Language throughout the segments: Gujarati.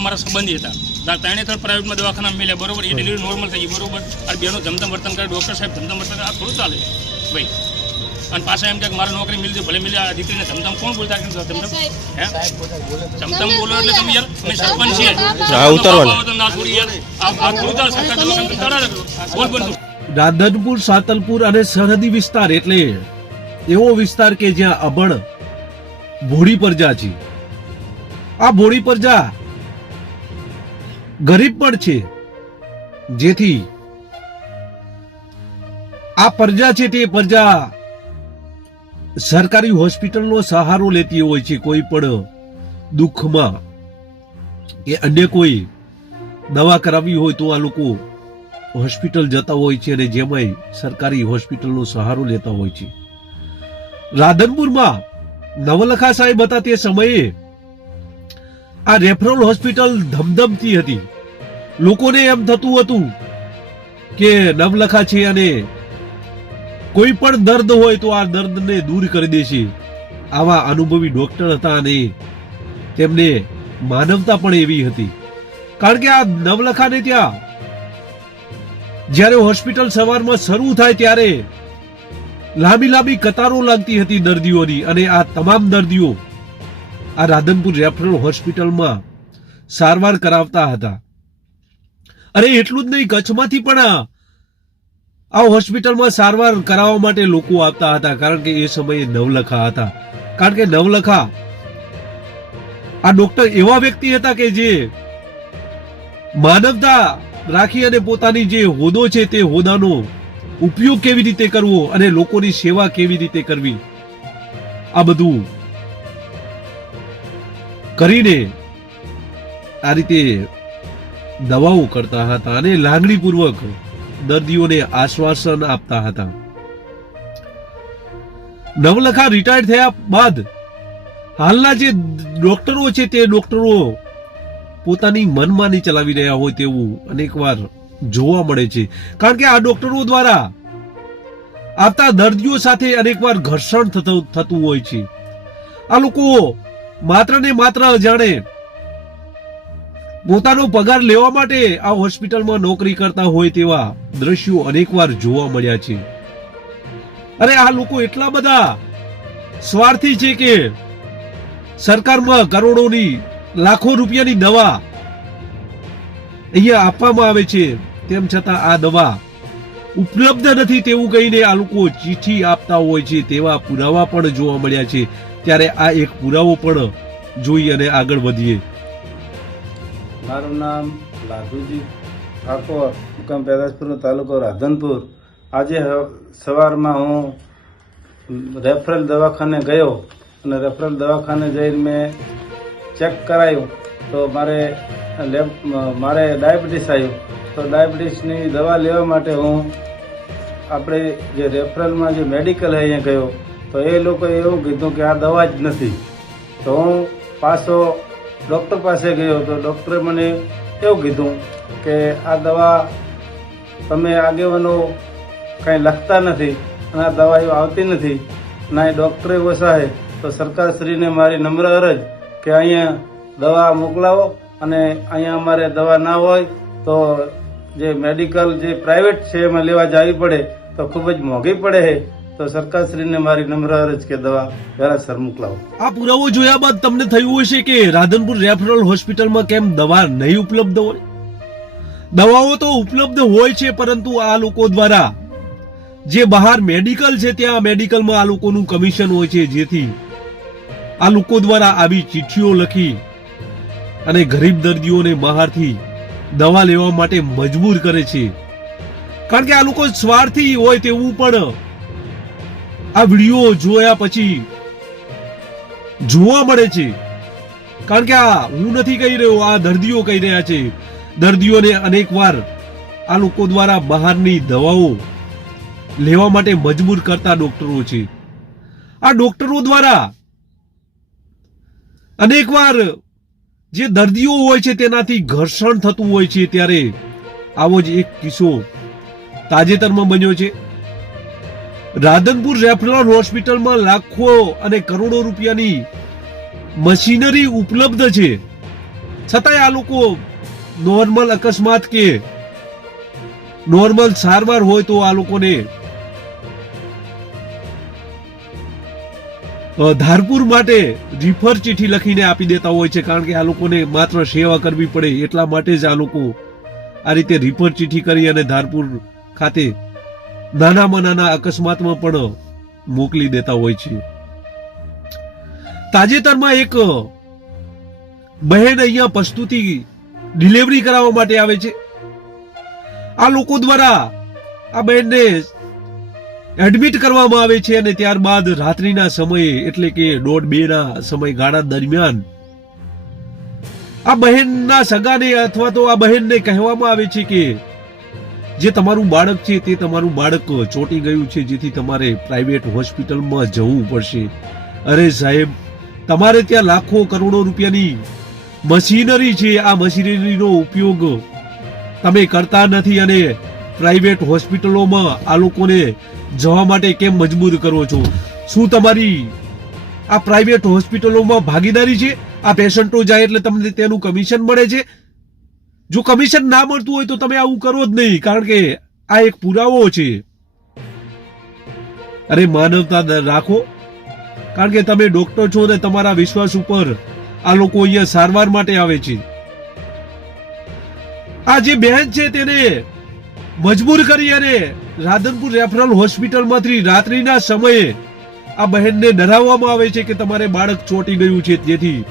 પ્રાઇવેટના મારા સંબંધી હતા, ત્રણે થર પ્રાઇવેટમાં દવાખાના મળ્યા, બરોબર, એ ડિલિવરી નોર્મલ થઈ ગઈ, બરોબર, અને બેનો જમતમ વર્તન કરે, ડૉક્ટર સાહેબ જમતમ વર્તન કરે, આ થોડું ચાલે ભાઈ. અને પાછા એમ કે મારે નોકરી મિલતી ભલે મિલે, આ દીકરીને જમતમ કોણ બોલતા જમતમ બોલો એટલે તમે યાર અમે સરપંચ છીએ, ના છોડી યાર આ થોડું ચાલે, સરકાર દવાખાને બોલ બોલ. રાધનપુર, સાતલપુર અને સરહદી વિસ્તાર એટલે એવો વિસ્તાર કે જ્યાં અભણ ભોળી પ્રજા છે. આ ભોળી પ્રજા ગરીબ પણ છે, જેથી આ પ્રજા છે તે પ્રજા સરકારી હોસ્પિટલનો સહારો લેતી હોય છે. કોઈ પણ દુઃખમાં કે અન્ય કોઈ દવા કરાવવી હોય તો આ લોકો હોસ્પિટલ જતા હોય છે અને જેમાંય સરકારી હોસ્પિટલનો સહારો લેતા હોય છે. રાધનપુરમાં નવલખા સાહેબ હતા તે સમયે આ રેફરલ હોસ્પિટલ ધમધમતી હતી. લોકોને એમ થતું હતું કે નવલખા છે અને કોઈ પણ દર્દ હોય તો આ દર્દને દૂર કરી દેશે. આવા અનુભવી ડોક્ટર હતા અને તેમને માનવતા પણ એવી હતી. કારણ કે આ નવલખાને ત્યાં જ્યારે હોસ્પિટલ સવારમાં શરૂ થાય ત્યારે લાંબી લાંબી કતારો લાગતી હતી દર્દીઓની, અને આ તમામ દર્દીઓ આ રાધનપુર રેફરલ હોસ્પિટલમાં સારવાર કરાવતા હતા. અરે એટલું જ નહીં, કચ્છમાંથી પણ આ હોસ્પિટલમાં સારવાર કરાવવા માટે લોકો આવતા હતા, કારણ કે એ સમયે નવલખા હતા. કારણ કે નવલખા આ ડોક્ટર એવા વ્યક્તિ હતા કે જે માનવતા રાખી અને પોતાની જે હોદ્દો છે તે હોદ્દાનો ઉપયોગ કેવી રીતે કરવો અને લોકોની સેવા કેવી રીતે કરવી, આ બધું કરીને આ રીતે દવાઓ કરતા હતા અને લાગણીપૂર્વક દર્દીઓને આશ્વાસન આપતા હતા. નવલખા રિટાયર થયા બાદ હાલના જે ડોક્ટરો છે તે ડોક્ટરો પોતાની મનમાની ચલાવી રહ્યા હોય તેવું અનેકવાર જોવા મળે છે. કારણ કે આ ડોક્ટરો દ્વારા આવતા દર્દીઓ સાથે અનેકવાર ઘર્ષણ થતું હોય છે. આ લોકો માત્ર ને માત્ર જાણે પોતાનો પગાર લેવા માટે આ હોસ્પિટલમાં નોકરી કરતા હોય તેવા દ્રશ્યો અનેકવાર જોવા મળ્યા છે. અરે આ લોકો એટલા બધા સ્વાર્થી છે કે સરકારમાં કરોડોની લાખો રૂપિયાની દવા અહીંયા આપવામાં આવે છે, તેમ છતાં આ દવા ઉપલબ્ધ નથી તેવું કહીને આ લોકો ચીઠી આપતા હોય છે. તેવા પુરાવા પણ જોવા મળ્યા છે. ત્યારે આ એક પુરાવો પણ જોઈ અને આગળ વધીએ. મારું નામ લાધુજી ઠાકોર, મુકામ પેદાશપુર, તાલુકો રાધનપુર. આજે સવારમાં હું રેફરલ દવાખાને ગયો અને રેફરલ દવાખાને જઈને મેં ચેક કરાયું તો મારે ડાયાબિટીસ આવ્યું. તો ડાયાબિટીસની દવા લેવા માટે હું આપણે જે રેફરલમાં જે મેડિકલ અહીંયા ગયો તો એ લોકોએ એવું કીધું કે આ દવા જ નથી. તો હું પાછો ડૉક્ટર પાસે ગયો તો ડૉક્ટરે મને એવું કીધું કે આ દવા તમે આગેવાનો કાંઈ લખતા નથી અને આ દવાઓ આવતી નથી, ના એ ડૉક્ટરે ઓછા છે. તો સરકારશ્રીને મારી નમ્ર અરજ કે અહીંયા દવા મોકલાવો, અને અહીંયા અમારે દવા ના હોય તો જે મેડિકલ જે પ્રાઇવેટ છે એમાં લેવા જવી પડે તો ખૂબ જ મોંઘી પડે છે. તો સરકારશ્રીને મારી નમ્ર અરજ કે દવા વહેલાસર મોકલાવો. આ પુરાવો જોયા બાદ તમને થયું હશે કે રાધનપુર રેફરલ હોસ્પિટલમાં કેમ દવા નહીં ઉપલબ્ધ હોય? દવાઓ તો ઉપલબ્ધ હોય છે, પરંતુ આ લોકો દ્વારા જે બહાર મેડિકલ છે ત્યાં મેડિકલમાં આ લોકોનું કમિશન હોય છે, જેથી આ લોકો દ્વારા આવી ચિઠ્ઠીઓ લખી અને ગરીબ દર્દીઓને બહારથી દવા લેવા માટે મજબૂર કરે છે. કારણ કે આ લોકો સ્વાર્થી હોય તેવું પણ આ વિડીયો જોયા પછી જોવા મળે છે. કારણ કે આ હું નથી કહી રહ્યો, આ દર્દીઓ કહી રહ્યા છે. દર્દીઓને અનેકવાર આ લોકો દ્વારા બહારની દવાઓ લેવા માટે મજબૂર કરતા ડોક્ટરો છે. આ ડોક્ટરો દ્વારા અનેકવાર જે દર્દીઓ હોય છે તેનાથી ઘર્ષણ થતું હોય છે. ત્યારે આવો જ એક કિસ્સો તાજેતરમાં બન્યો છે. રાધનપુર રેફરલ હોસ્પિટલમાં લાખો અને કરોડો રૂપિયાની મશીનરી ઉપલબ્ધ છે, છતાંય આ લોકો નોર્મલ અકસ્માત કે નોર્મલ સારવાર હોય તો આ લોકોને ધારપુર માટે રિફર ચિઠ્ઠી લખીને આપી દેતા હોય છે, કારણ કે આ લોકોને માત્ર સેવા કરવી પડે એટલા માટે જ આ લોકો આ રીતે રિફર ચિઠ્ઠી કરી અને ધારપુર ખાતે નાનામાં નાના અકસ્માતમાં પણ મોકલી દેતા હોય છે. તાજેતરમાં એક બહેન અહીંયા પ્રસ્તુતિ ડિલિવરી કરાવવા માટે આવે છે. આ લોકો દ્વારા આ બહેનને એડમિટ કરવામાં આવે છે અને ત્યારબાદ રાત્રિના સમયે એટલે કે 1:30-2 ના સમયગાળા દરમિયાન આ બહેનના સગાને અથવા તો આ બહેનને કહેવામાં આવે છે કે જે તમારું બાળક છે તે તમારું બાળક ચોંટી ગયું છે, જેથી તમારે પ્રાઇવેટ હોસ્પિટલમાં જવું પડશે. અરે સાહેબ, તમારે ત્યાં લાખો કરોડો રૂપિયાની મશીનરી છે, આ મશીનરીનો ઉપયોગ તમે કરતા નથી અને પ્રાઇવેટ હોસ્પિટલોમાં આ લોકોને જવા માટે કેમ મજબૂર કરો છો? શું તમારી આ પ્રાઇવેટ હોસ્પિટલોમાં ભાગીદારી છે? આ પેશન્ટો જાય એટલે તમને તેનું કમિશન મળે છે? જો કમિશન ના મળતું હોય તો તમે આવું કરો જ નહીં, કારણ કે આ એક પુરાવો છે. અરે માનવતા રાખો, કારણ કે તમે ડોક્ટર છો ને તમારા વિશ્વાસ ઉપર આ લોકો અહીંયા સારવાર માટે આવે છે. આ જે બહેન છે તેને મજબૂર કરી અને રાધનપુર રેફરલ હોસ્પિટલમાંથી રાત્રિના સમયે આ બહેનને ડરાવવામાં આવે છે કે તમારે બાળક ચોંટી ગયું છે, જેથી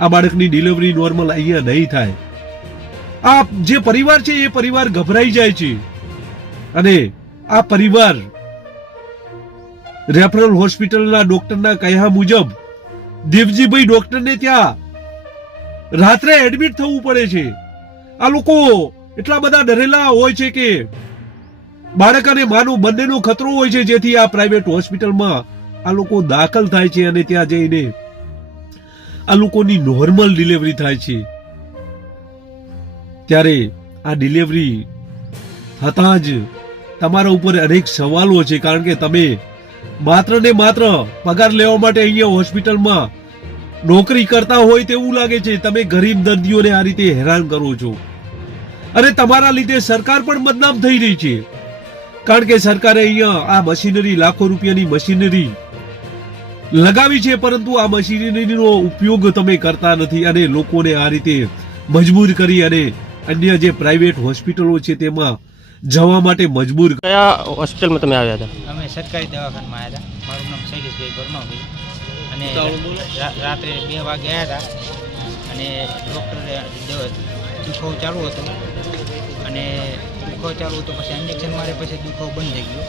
આ બાળકની ડિલિવરી નોર્મલ અહીંયા નહીં થાય. આ જે પરિવાર છે એ પરિવાર ગભરાઈ જાય છે અને આ પરિવાર રેફરલ હોસ્પિટલના ડોક્ટરના કહ્યા મુજબ દેવજીભાઈ ડોક્ટરને ત્યાં રાત્રે એડમિટ થવું પડે છે. આ લોકો એટલા બધા ડરેલા હોય છે કે બાળક અને માનો બંનેનો ખતરો હોય છે, જેથી આ પ્રાઇવેટ હોસ્પિટલમાં આ લોકો દાખલ થાય છે અને ત્યાં જઈને આ લોકોની નોર્મલ ડિલિવરી થાય છે. ત્યારે આ ડિલિવરી થતાં જ તમારા ઉપર અનેક સવાલો છે, કારણ કે તમે માત્ર ને માત્ર પગાર લેવા માટે અહીંયા હોસ્પિટલમાં નોકરી કરતા હોય તેવું લાગે છે. તમે ગરીબ દર્દીઓને આ રીતે હેરાન કરો છો અને તમારા લીધે સરકાર પણ બદનામ થઈ રહી છે, કારણ કે સરકારે અહીંયા આ મશીનરી લાખો રૂપિયાની મશીનરી લગાવી છે, પરંતુ આ મશીનરીનો ઉપયોગ તમે કરતા નથી અને લોકોને આ રીતે મજબૂર કરી અને અન્ય જે પ્રાઇવેટ હોસ્પિટલો છે તેમાં જવા માટે મજબૂર. કયા હોસ્પિટલમાં તમે આવ્યા હતા? અમે સરકારી દવાખાનામાં આવ્યા હતા. મારું નામ શૈલેષભાઈ ભરમાભાઈ અને રાત્રે 2 વાગે આવ્યા હતા અને ડૉક્ટરે દુખાવો ચાલુ હતો અને દુખાવો ચાલુ હતો પછી ઇન્જેક્શન મારે પછી દુખાવો બંધ થઈ ગયો.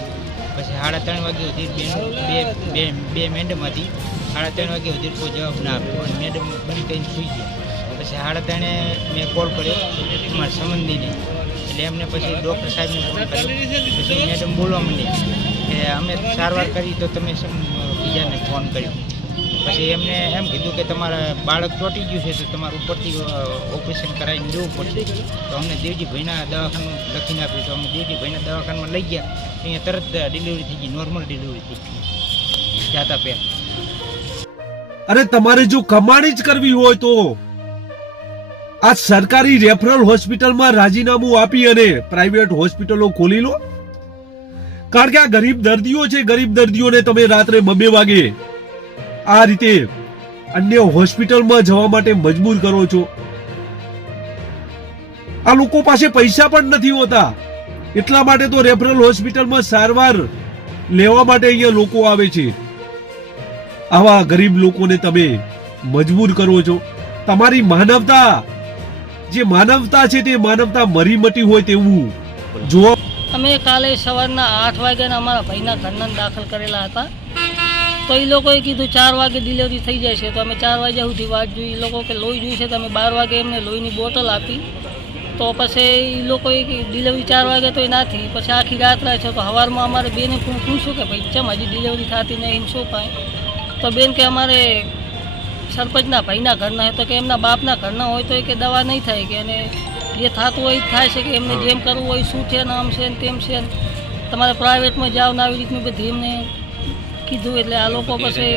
પછી 3:30 વાગ્યા સુધી બે મેડમ હતી. 3:30 વાગ્યા સુધી કોઈ જવાબ ના આપ્યો અને મેડમ બંધ કરીને સૂઈ ગયા. પછી 3:30 મેં કોલ કર્યો મારા સંબંધીને, એટલે એમને પછી ડૉક્ટર સાહેબને ફોન કર્યો. પછી મેડમ બોલવા માંડી કે અમે સારવાર કરી તો તમે બીજાને ફોન કર્યો. પછી એમને એમ કીધું કે તમારા બાળક ચોંટી ગયું છે તો તમારે ઉપરથી ઓપરેશન કરાવીને જવું પડશે. તો અમને દેવજીભાઈના દવાખાનું લખીને આપ્યું. તો અમે દેવજીભાઈના દવાખાનામાં લઈ ગયા. અહીંયા તરત ડિલિવરી થઈ ગઈ, નોર્મલ ડિલિવરી થઈ ગઈ જાતા પહેલાં. અરે તમારે જો કમાણી જ કરવી હોય તો આ સરકારી રેફરલ હોસ્પિટલમાં રાજીનામું આપી અને પ્રાઇવેટ હોસ્પિટલો ખોલી લો, કારણ કે આ ગરીબ દર્દીઓ છે. ગરીબ દર્દીઓને તમે રાત્રે 2 વાગે આ રીતે અન્ય હોસ્પિટલમાં જવા માટે મજબૂર કરો છો. આ લોકો પાસે પૈસા પણ નથી હોતા, એટલા માટે તો રેફરલ હોસ્પિટલમાં સારવાર લેવા માટે અહીંયા લોકો આવે છે. આવા ગરીબ લોકોને તમે મજબૂર કરો છો. તમારી માનવતા, જે માનવતા છે તે માનવતા મરી મટી હોય તેવું જોવા. અમે કાલે સવારના 8 વાગ્યાના અમારા ભાઈના ઘરના દાખલ કરેલા હતા. તો એ લોકોએ કીધું 4 વાગે ડિલિવરી થઈ જાય છે. તો અમે 4 વાગ્યા સુધી વાટ જોઈ. એ લોકો કે લોહી જોઈશે, તો અમે 12 વાગે એમને લોહીની બોટલ આપી. તો પછી એ લોકોએ ડિલિવરી 4 વાગે તો એ ના થઈ. પછી આખી રાત રહે છે. તો સવારમાં અમારે બેને પૂછ્યું કે ભાઈ ચમ હજી ડિલિવરી થતી નહીં, શું કાંઈ? તો બેન કે અમારે સરપંચના ભાઈના ઘરના હોય, તો કે એમના બાપના ઘરના હોય તો એ કે દવા નહીં થાય, કે અને જે થતું હોય એ થાય છે, કે એમને જેમ કરવું હોય શું છે ને આમ છે ને તેમ છે ને તમારે પ્રાઇવેટમાં જાઓ ને આવી રીતનું બધી એમને કીધું. એટલે આ લોકો પછી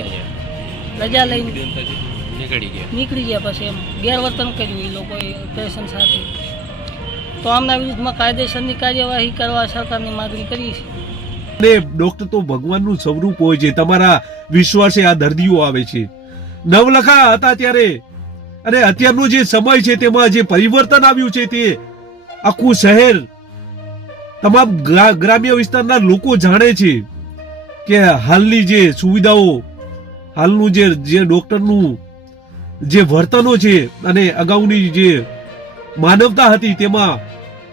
રજા લઈને નીકળી ગયા પછી એમ ગેરવર્તન કર્યું એ લોકોએ પેશન્ટ સાથે. તો આમના વિરુદ્ધમાં કાયદેસરની કાર્યવાહી કરવા સરકારની માગણી કરી છે. ને ડોક્ટર તો ભગવાનનું સ્વરૂપ હોય છે. તમારા વિશ્વાસે આ દર્દીઓ આવે છે. નવલખા હતા ત્યારે અને અત્યારનો જે સમય છે તેમાં જે પરિવર્તન આવ્યું છે તે આખું શહેર, તમામ ગ્રામ્ય વિસ્તારના લોકો જાણે છે કે હાલની જે સુવિધાઓ, હાલનું જે ડોક્ટરનું જે વર્તનો છે અને અગાઉની જે માનવતા હતી તેમાં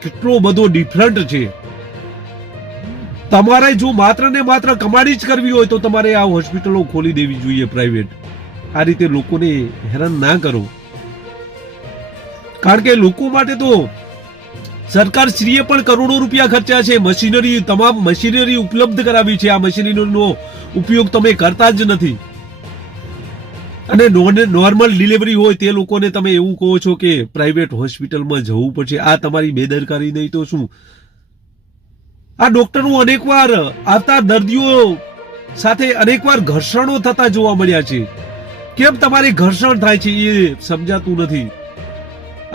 કેટલો બધો ડિફરન્ટ છે. તમારે જો માત્ર ને માત્ર કમાણી જ કરવી હોય તો તમારે આ હોસ્પિટલો ખોલી દેવી જોઈએ પ્રાઇવેટ. આ રીતે લોકોને હેરાન ના કરો, કારણ કે લોકો માટે તો સરકાર શ્રીએ પણ કરોડો રૂપિયા ખર્ચ્યા છે. મશીનરી, તમામ મશીનરી ઉપલબ્ધ કરાવી છે. આ મશીનરીનો ઉપયોગ તમે કરતા જ નથી. અને નોર્મલ ડિલિવરી હોય તે લોકોને તમે એવું કહો છો કે પ્રાઇવેટ હોસ્પિટલમાં જવું પડશે. આ તમારી બેદરકારી નહીં તો શું? આ ડોક્ટરો અનેકવાર આવતા દર્દીઓ સાથે અનેકવાર ઘર્ષણો થતા જોવા મળ્યા છે. કેમ તમારે ઘર્ષણ થાય છે એ સમજાતું નથી.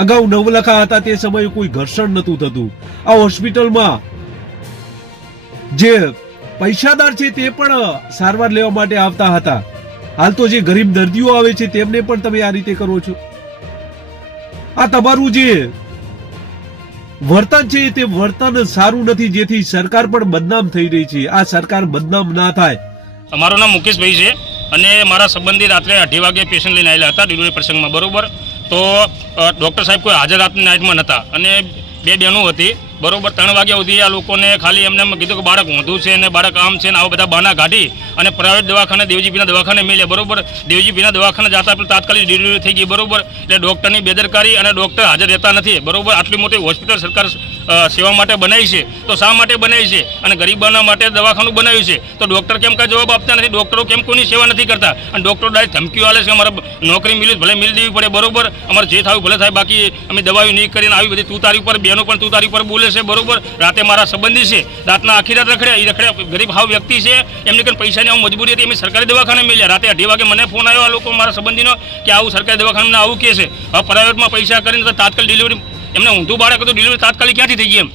અગાઉ નવલખા હતા તે સમયે કોઈ ઘર્ષણ નતું થતું. આ હોસ્પિટલમાં જે પૈસાદાર છે તે પણ સારવાર લેવા માટે આવતા હતા. હાલ તો જે ગરીબ દર્દીઓ આવે છે તેમને પણ તમે આ રીતે કરો છો. આ તમારું જે વર્તન છે તે વર્તન સારું નથી, જેથી સરકાર પણ બદનામ થઈ રહી છે. આ સરકાર બદનામ ના થાય. મારું નામ મુકેશભાઈ છે અને મારા સંબંધી રાત્રે 8:30 વાગે પેશન્ટ લઈને આવેલા હતા ડિલિવરી પ્રસંગમાં, બરોબર. તો ડૉક્ટર સાહેબ કોઈ હાજર રાતની નાઇટમાં નહોતા અને 2 બહેનો હતી, બરોબર. 3 વાગ્યા સુધી આ લોકોને ખાલી એમને કીધું કે બાળક ઊંધું છે ને બાળક આમ છે ને આવા બધા બહાના કાઢી અને પ્રાઇવેટ દવાખાને દેવજીપીના દવાખાને મળ્યા, બરોબર. દેવજીપીના દવાખાને જતા પણ તાત્કાલિક ડિલિવરી થઈ ગઈ, બરોબર. એટલે ડૉક્ટરની બેદરકારી અને ડૉક્ટર હાજર રહેતા નથી, બરોબર. આટલી મોટી હોસ્પિટલ સરકાર સેવા માટે બનાવી છે તો શા માટે બનાવી છે? અને ગરીબોના માટે દવાખાનું બનાવ્યું છે તો ડૉક્ટર કેમ કાંઈ જવાબ આપતા નથી? ડૉક્ટરો કેમ કોઈની સેવા નથી કરતા? અને ડૉક્ટરો ડાયરેક્ટ ધમકીઓ આલે છે કે અમારે નોકરી મિલી ભલે મિલી દેવી પડે, બરોબર. અમારે જે થયું ભલે થાય, બાકી અમે દવાઓ નહીં કરીને આવી બધી તું તારી ઉપર બહેનો પણ તું તારી ઉપર બોલે છે, બરોબર. રાતે મારા સંબંધી છે, રાતના આખી રાત રખડ્યા ગરીબ હાવ વ્યક્તિ છે, એમને કંઈ પૈસાની મજબૂરી હતી, એમ સરકારી દવાખાને મળ્યા. રાતે 2:30 વાગે મને ફોન આવ્યો આ લોકો મારા સંબંધીનો કે આવું સરકારી દવાખાને આવું કે છે. હવે પ્રાઇવેટમાં પૈસા કરીને તાત્કાલિક ડિલિવરી, એમને ઊંધું બાળક હતું, ડિલિવરી તાત્કાલિક ક્યાંથી થઈ ગઈ? એમ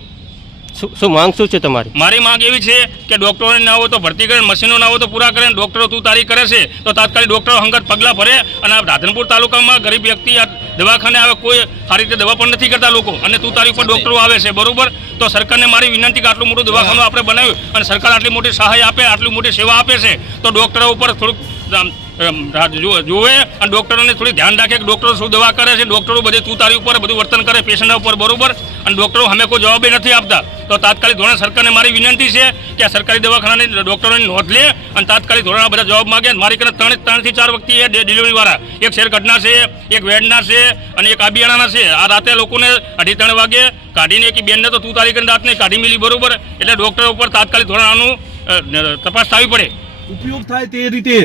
શું માંગ શું છે તમારી? મારી માંગ એવી છે કે ડૉક્ટરોને ના હોય તો ભરતી કરે, મશીનો ના હોય તો પૂરા કરે. ડૉક્ટરો તું તારી કરે છે તો તાત્કાલિક ડૉક્ટરો હંગત પગલાં ભરે. અને આ રાધનપુર તાલુકામાં ગરીબ વ્યક્તિ આ દવાખાને આવે, કોઈ સારી રીતે દવા પણ નથી કરતા લોકો, અને તું તારી ઉપર ડૉક્ટરો આવે છે, બરોબર. તો સરકારને મારી વિનંતી કે આટલું મોટું દવાખાનું આપણે બનાવ્યું અને સરકાર આટલી મોટી સહાય આપે, આટલી મોટી સેવા આપે છે તો ડૉક્ટરો ઉપર થોડુંક જોવે અને ડૉક્ટરોને થોડી ધ્યાન રાખે કે ડૉક્ટરો શું દવા કરે છે. ડૉક્ટરો બધી તું તારી ઉપર બધું વર્તન કરે પેશન્ટ ઉપર, બરોબર. અને ડૉક્ટરો અમે કોઈ જવાબ નથી આપતા. તો તાત્કાલિક ધોરણે સરકારને મારી વિનંતી છે કે આ સરકારી દવાખાનાની ડૉક્ટરોની નોંધ લે અને તાત્કાલિક ધોરણે બધા જવાબ માગે. મારી કરીને 3 થી 4 વ્યક્તિ ડિલિવરીવાળા, એક શેરગઢના છે, એક વેડના છે અને એક આબિયાણાના છે. આ રાતે લોકોને 2:30 વાગે કાઢીને એક બેનને તો તું તારી કરીને રાતને કાઢી મિલી, બરોબર. એટલે ડૉક્ટર ઉપર તાત્કાલિક ધોરણે આનું તપાસ થવી પડે. ઉપયોગ થાય તે રીતે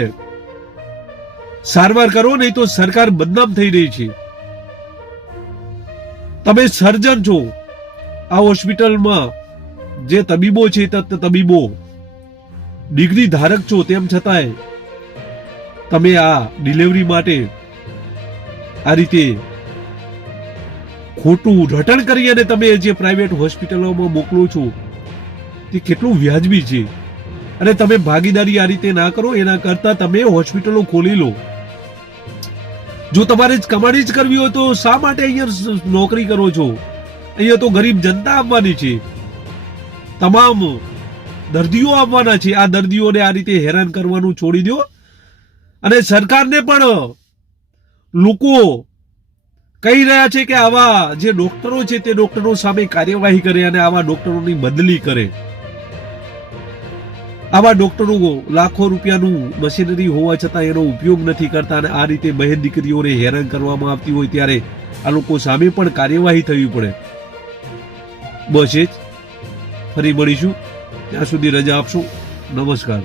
સારવાર કરો, નહીં તો સરકાર બદનામ થઈ રહી છે. તમે સર્જન છો, આ હોસ્પિટલમાં જે તબીબો છે તબીબો ડિગ્રી ધારક છો, તેમ છતાંય તમે આ ડિલિવરી માટે આ રીતે ખોટું રટણ કરી અને તમે જે પ્રાઇવેટ હોસ્પિટલોમાં મોકલો છો તે કેટલું વ્યાજબી છે. અને તમે ભાગીદારી આ રીતે ના કરો, એના કરતા તમે હોસ્પિટલો ખોલી લો. જો તમારે જ કમાણી જ કરવી હોય તો શા માટે અહીંયા નોકરી કરો છો? અહીંયા તો ગરીબ જનતા આવવાની છે, તમામ દર્દીઓ આવવાના છે. આ દર્દીઓને આ રીતે હેરાન કરવાનું છોડી દો. અને સરકારને પણ લોકો કહી રહ્યા છે કે આવા જે ડોક્ટરો છે તે ડોક્ટરો સામે કાર્યવાહી કરે અને આવા ડોક્ટરોની બદલી કરે. આવા ડોક્ટરો લાખો રૂપિયાનું મશીનરી હોવા છતાં એનો ઉપયોગ નથી કરતા અને આ રીતે બહેન દીકરીઓને હેરાન કરવામાં આવતી હોય ત્યારે આ લોકો સામે પણ કાર્યવાહી થવી પડે. બસ એ જ. ફરી મળીશું, ત્યાં સુધી રજા આપશો. નમસ્કાર.